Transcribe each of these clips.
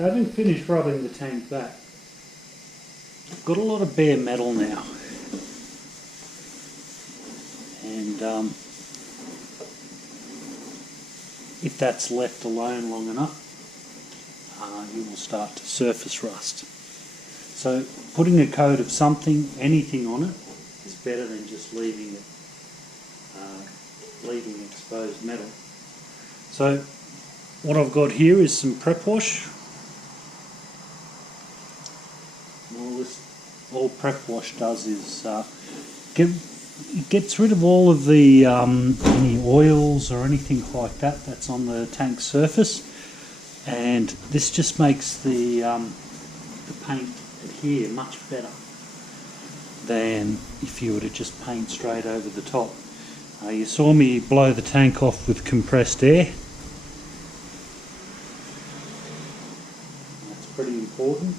So having finished rubbing the tank back, I've got a lot of bare metal now, and if that's left alone long enough, you will start to surface rust. So putting a coat of something, anything on it, is better than just leaving exposed metal. So what I've got here is some prep wash. All prep wash does is it gets rid of all of the any oils or anything like that that's on the tank surface, and this just makes the paint adhere much better than if you were to just paint straight over the top. You saw me blow the tank off with compressed air. That's pretty important.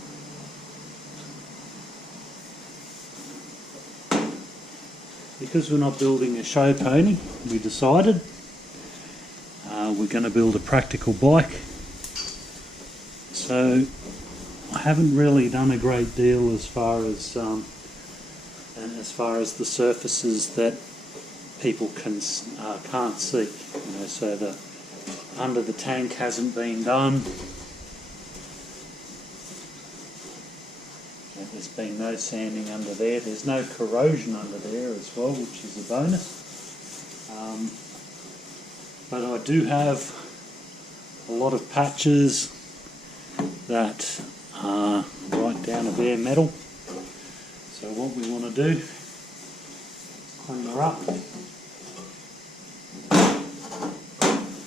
Because we're not building a show pony, we decided we're going to build a practical bike. So I haven't really done a great deal as far as the surfaces that people can't see. You know, so the under the tank hasn't been done. There's been no sanding under there. There's no corrosion under there as well, which is a bonus. But I do have a lot of patches that are right down to bare metal. So what we want to do is clean her up.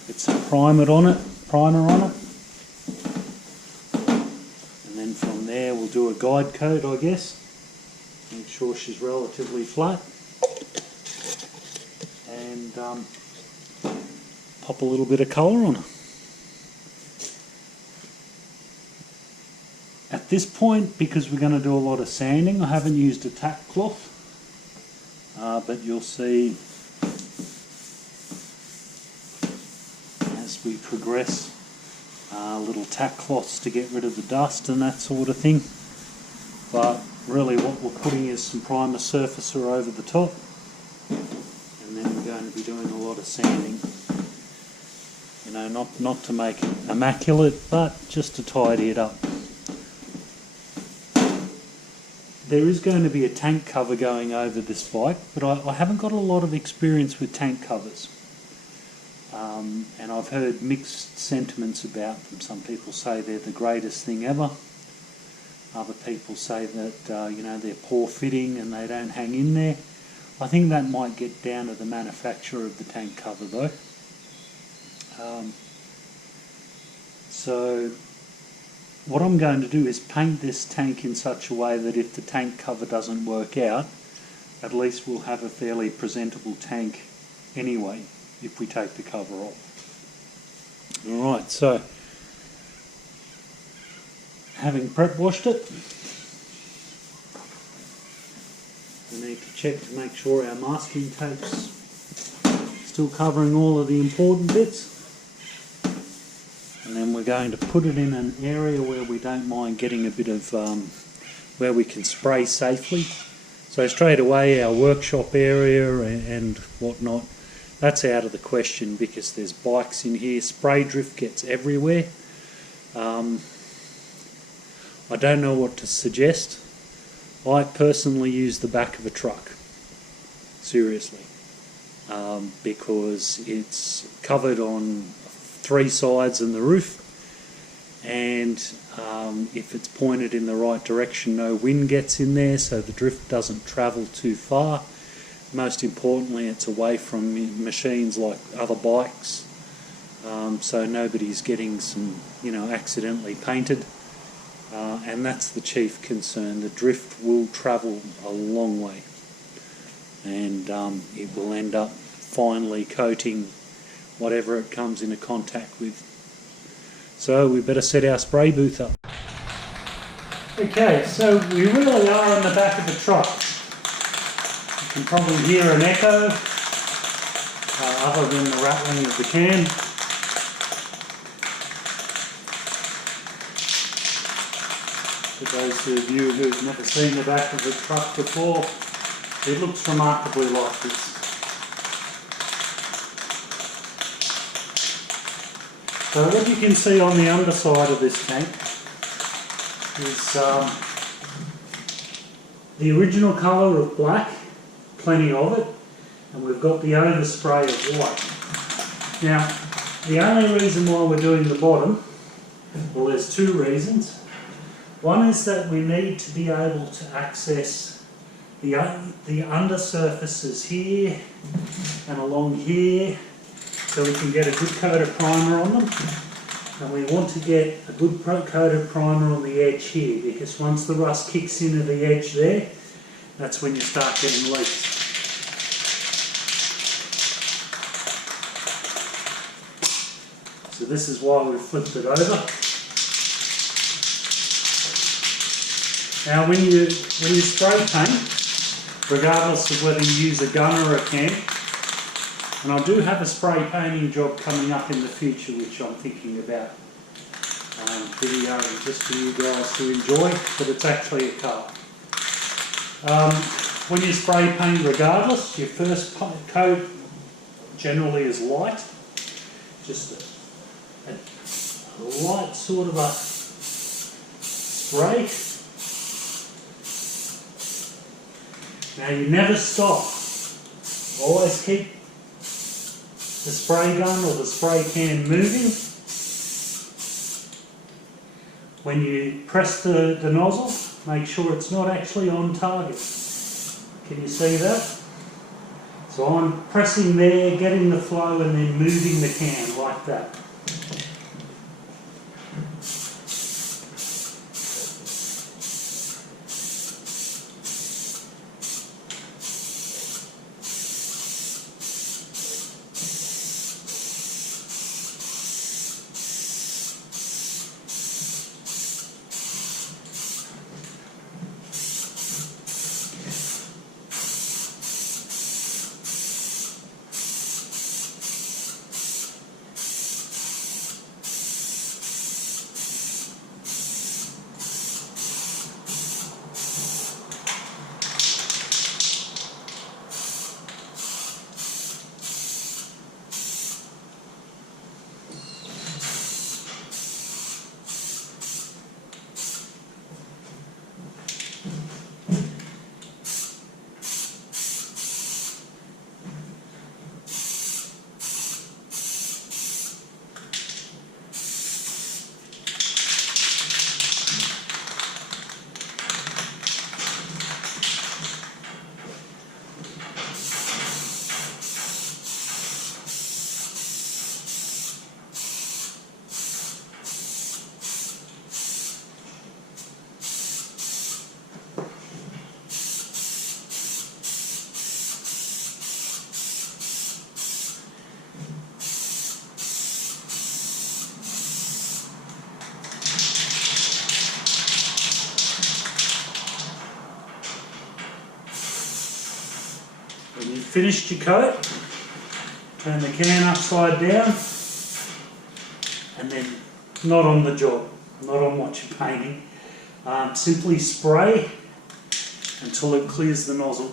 Get some primer on it. From there we'll do a guide coat, I guess. Make sure she's relatively flat, and pop a little bit of colour on her. At this point, because we're going to do a lot of sanding, I haven't used a tack cloth, but you'll see as we progress little tack cloths to get rid of the dust and that sort of thing. But really what we're putting is some primer surfacer over the top, and then we're going to be doing a lot of sanding. You know, not to make it immaculate, but just to tidy it up. There is going to be a tank cover going over this bike, but I haven't got a lot of experience with tank covers. And I've heard mixed sentiments about them. Some people say they're the greatest thing ever. Other people say that you know, they're poor fitting and they don't hang in there. I think that might get down to the manufacturer of the tank cover though. So what I'm going to do is paint this tank in such a way that if the tank cover doesn't work out, at least we'll have a fairly presentable tank anyway if we take the cover off. Alright, so having prep washed it, we need to check to make sure our masking tape's still covering all of the important bits, and then we're going to put it in an area where we don't mind getting a bit of where we can spray safely. So straight away our workshop area and whatnot, that's out of the question because there's bikes in here. Spray drift gets everywhere. I don't know what to suggest. I personally use the back of a truck, seriously, because it's covered on 3 sides and the roof, and if it's pointed in the right direction, no wind gets in there, so the drift doesn't travel too far. Most importantly, it's away from machines like other bikes, so nobody's getting accidentally painted, and that's the chief concern. The drift will travel a long way, and it will end up finally coating whatever it comes into contact with. So we better set our spray booth up. Okay, so we really are in the back of the truck. You can probably hear an echo, other than the rattling of the can. Those of you who've never seen the back of a truck before, it looks remarkably like this. So what you can see on the underside of this tank is the original colour of black, plenty of it, and we've got the overspray of white. Now, the only reason why we're doing the bottom, well, there's two reasons. One is that we need to be able to access the undersurfaces here and along here, so we can get a good coat of primer on them. And we want to get a good coat of primer on the edge here, because once the rust kicks into the edge there, that's when you start getting leaks. So this is why we've flipped it over. Now when you spray paint, regardless of whether you use a gun or a can, and I do have a spray painting job coming up in the future which I'm thinking about videoing just for you guys to enjoy, but it's actually a car. When you spray paint regardless, your first coat generally is light, just a light sort of a spray. Now you never stop, always keep the spray gun or the spray can moving. When you press the nozzle, make sure it's not actually on target. Can you see that? So I'm pressing there, getting the flow, and then moving the can like that. When you've finished your coat, turn the can upside down, and then not on the job, not on what you're painting. Simply spray until it clears the nozzle.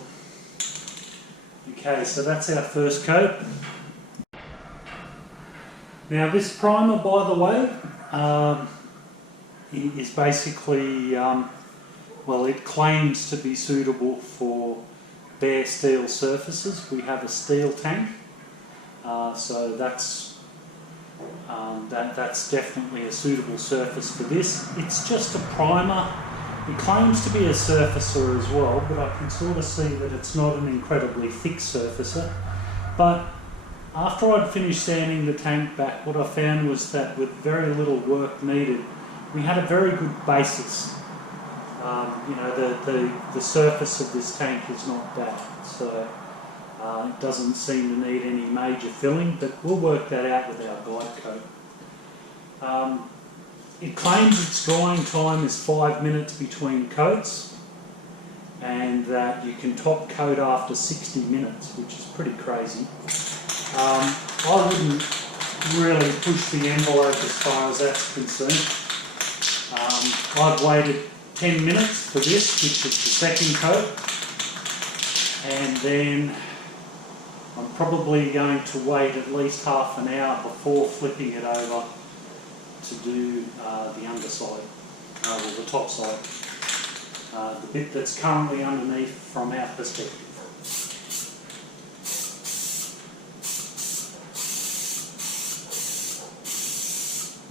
Okay, so that's our first coat. Now this primer, by the way, is basically, well, it claims to be suitable for bare steel surfaces. We have a steel tank, so that's definitely a suitable surface for this. It's just a primer. It claims to be a surfacer as well, but I can sort of see that it's not an incredibly thick surfacer. But after I'd finished sanding the tank back, what I found was that with very little work needed, we had a very good basis. You know, the surface of this tank is not bad, so it doesn't seem to need any major filling, but we'll work that out with our guide coat. It claims its drying time is 5 minutes between coats, and that you can top coat after 60 minutes, which is pretty crazy. I wouldn't really push the envelope as far as that's concerned. I've waited 10 minutes for this, which is the second coat, and then I'm probably going to wait at least half an hour before flipping it over to do the underside, or the top side, the bit that's currently underneath from our perspective.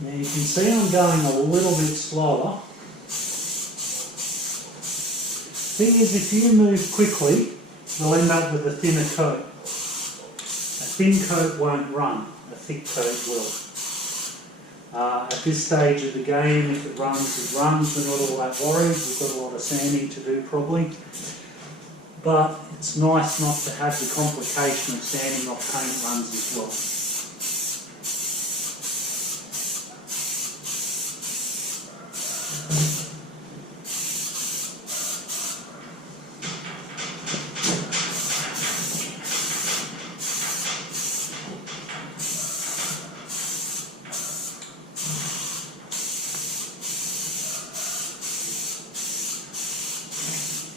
Now you can see I'm going a little bit slower. Thing is, if you move quickly, we'll end up with a thinner coat. A thin coat won't run, a thick coat will. At this stage of the game, if it runs, we're not all that worried. We've got a lot of sanding to do probably. But it's nice not to have the complication of sanding off paint runs as well.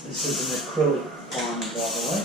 This is an acrylic primer, by the way.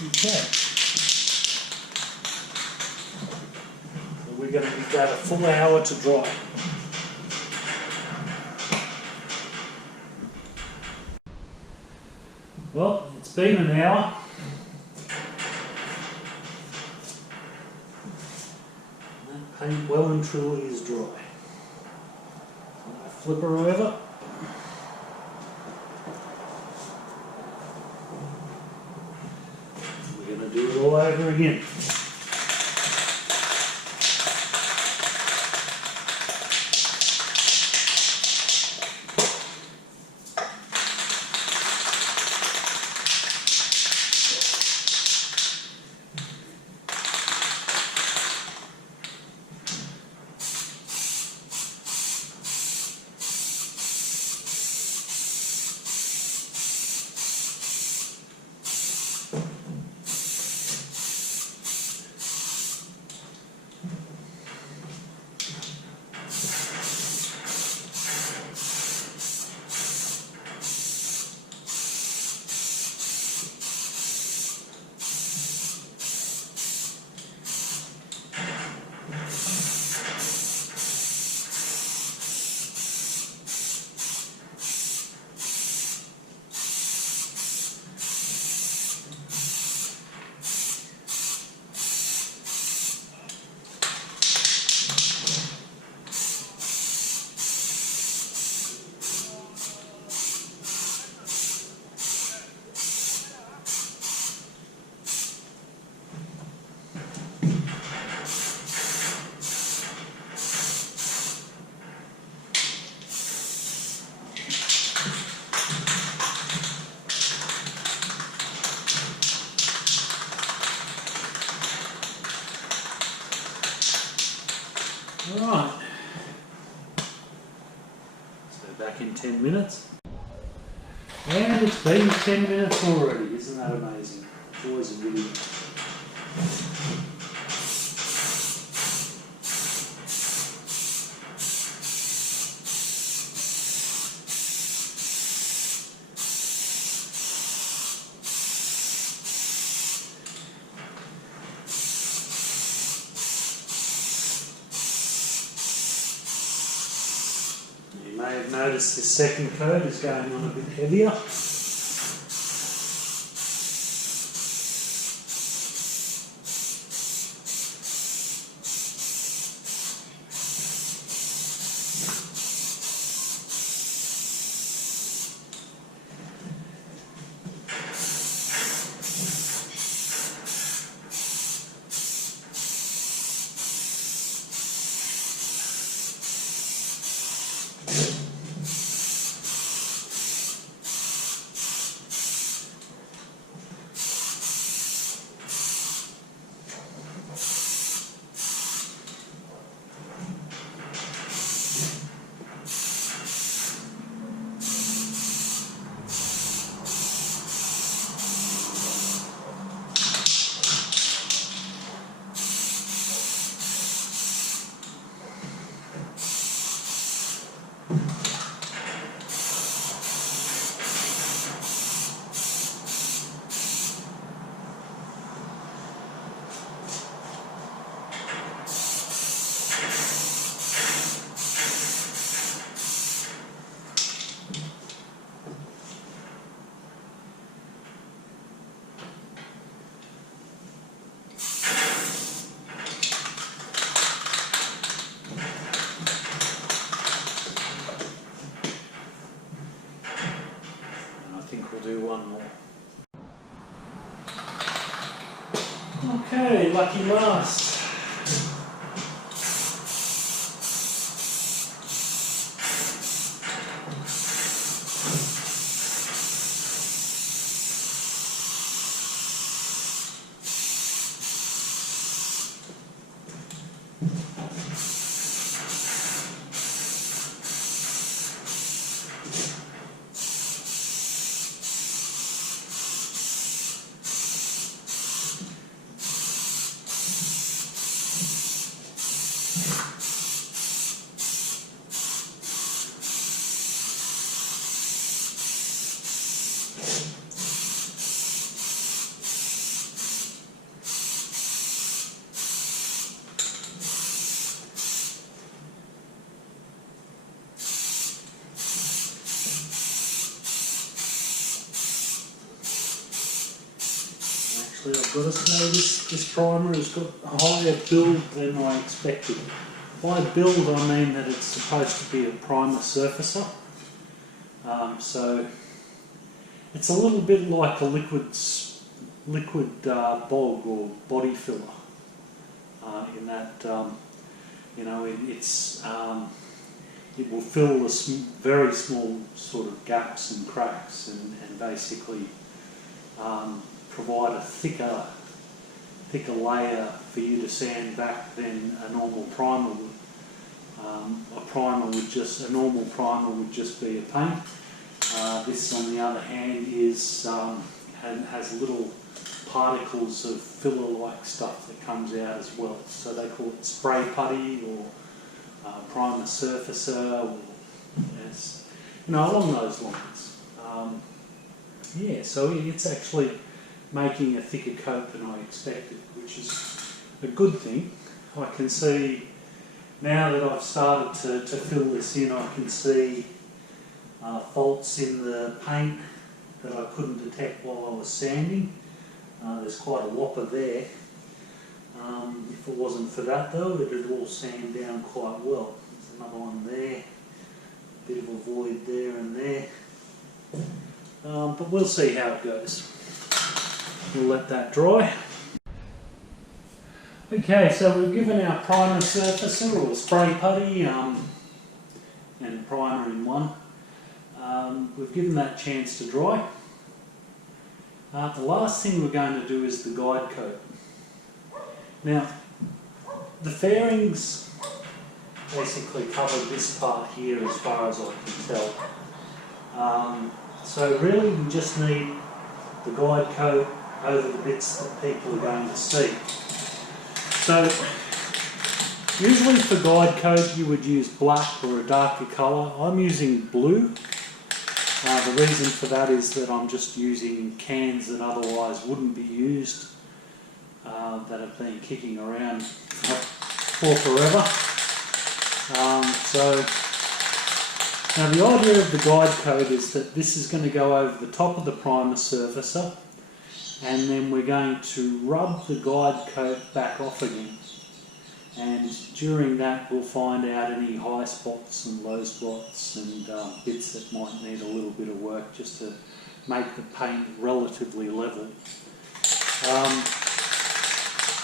Okay. So we're going to give that a full hour to dry. Well, it's been an hour. That paint well and truly is dry. So I flip her over. We're going to do it all over again. Right, so back in 10 minutes, and it's been 10 minutes already. Isn't that amazing? It's always a video. You may have have noticed this second coat is going on a bit heavier. We'll do one more. Okay, lucky last. I've got to say this primer has got a higher build than I expected. By build I mean that it's supposed to be a primer surfacer. So it's a little bit like a liquid bog or body filler in that you know it will fill the very small sort of gaps and cracks and basically provide a thicker layer for you to sand back than a normal primer would. A normal primer would just be a paint. This, on the other hand, has little particles of filler-like stuff that comes out as well. So they call it spray putty or primer surfacer, or along those lines. Yeah, so it's actually making a thicker coat than I expected, which is a good thing. I can see, now that I've started to fill this in, I can see faults in the paint that I couldn't detect while I was sanding. There's quite a whopper there. If it wasn't for that though, it would all sand down quite well. There's another one there, a bit of a void there and there. But we'll see how it goes. We'll let that dry. Okay, so we've given our primer surfacer or spray putty and primer in one. We've given that a chance to dry. The last thing we're going to do is the guide coat. Now, the fairings basically cover this part here as far as I can tell. So really we just need the guide coat over the bits that people are going to see. So usually for guide coat you would use black or a darker colour. I'm using blue. The reason for that is that I'm just using cans that otherwise wouldn't be used, that have been kicking around for forever. So Now the idea of the guide coat is that this is going to go over the top of the primer surfacer, and then we're going to rub the guide coat back off again. And during that we'll find out any high spots and low spots and bits that might need a little bit of work just to make the paint relatively level.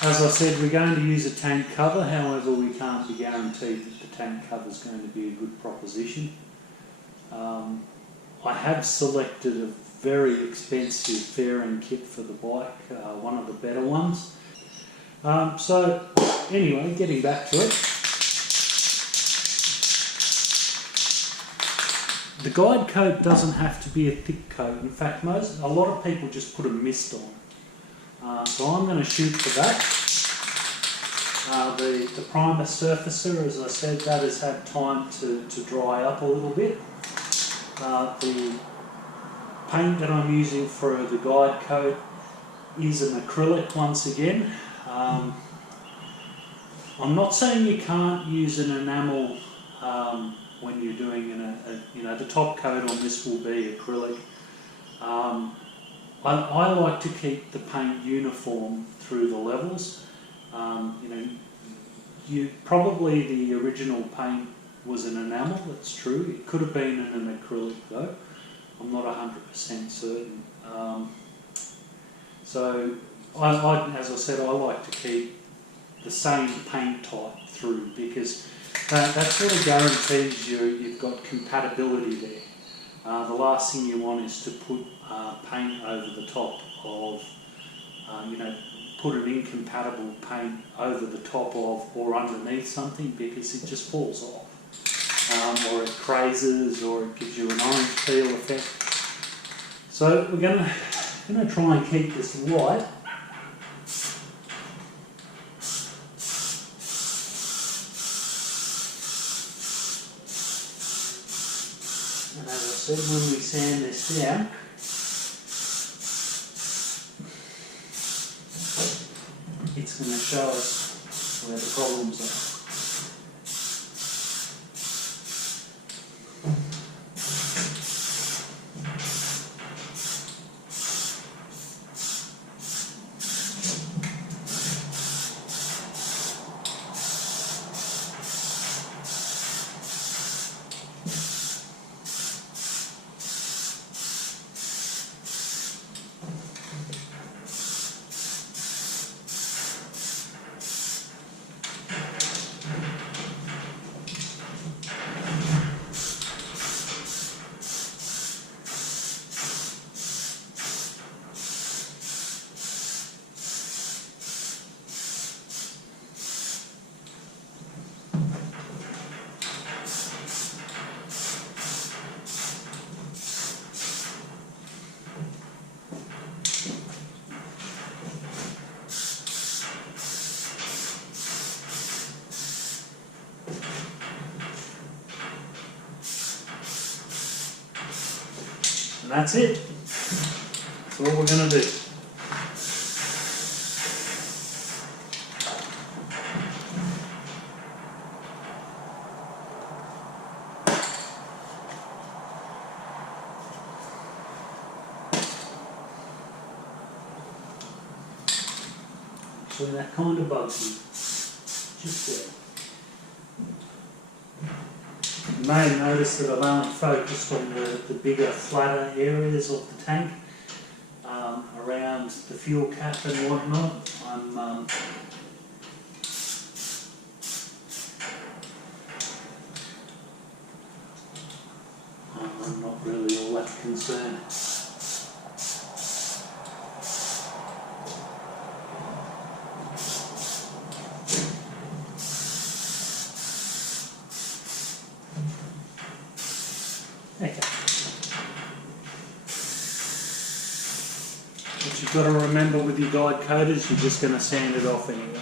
As I said, we're going to use a tank cover, however we can't be guaranteed that the tank cover is going to be a good proposition. I have selected a very expensive fairing kit for the bike, one of the better ones. So anyway, getting back to it. The guide coat doesn't have to be a thick coat. In fact, a lot of people just put a mist on. So I'm going to shoot for that. The primer surfacer, as I said, that has had time to dry up a little bit. The paint that I'm using for the guide coat is an acrylic once again. I'm not saying you can't use an enamel when you're doing the top coat on this will be acrylic. I like to keep the paint uniform through the levels. Probably the original paint was an enamel, that's true. It could have been an acrylic though. I'm not 100% certain. So, as I said, I like to keep the same paint type through because that sort of guarantees you've got compatibility there. The last thing you want is to put paint over the top of, put an incompatible paint over the top of or underneath something because it just falls off. Or it crazes, or it gives you an orange peel effect. So we're going to try and keep this light. And as I said, when we sand this down, it's going to show us where the problems are. And that's it. That's all we're going to do. So that kind of bugs me. Just there. You may have noticed that I've only focused on the bigger, flatter areas of the tank, around the fuel cap and whatnot. I'm not really all that concerned. Okay. What you've got to remember with your guide coat is you're just going to sand it off anyway.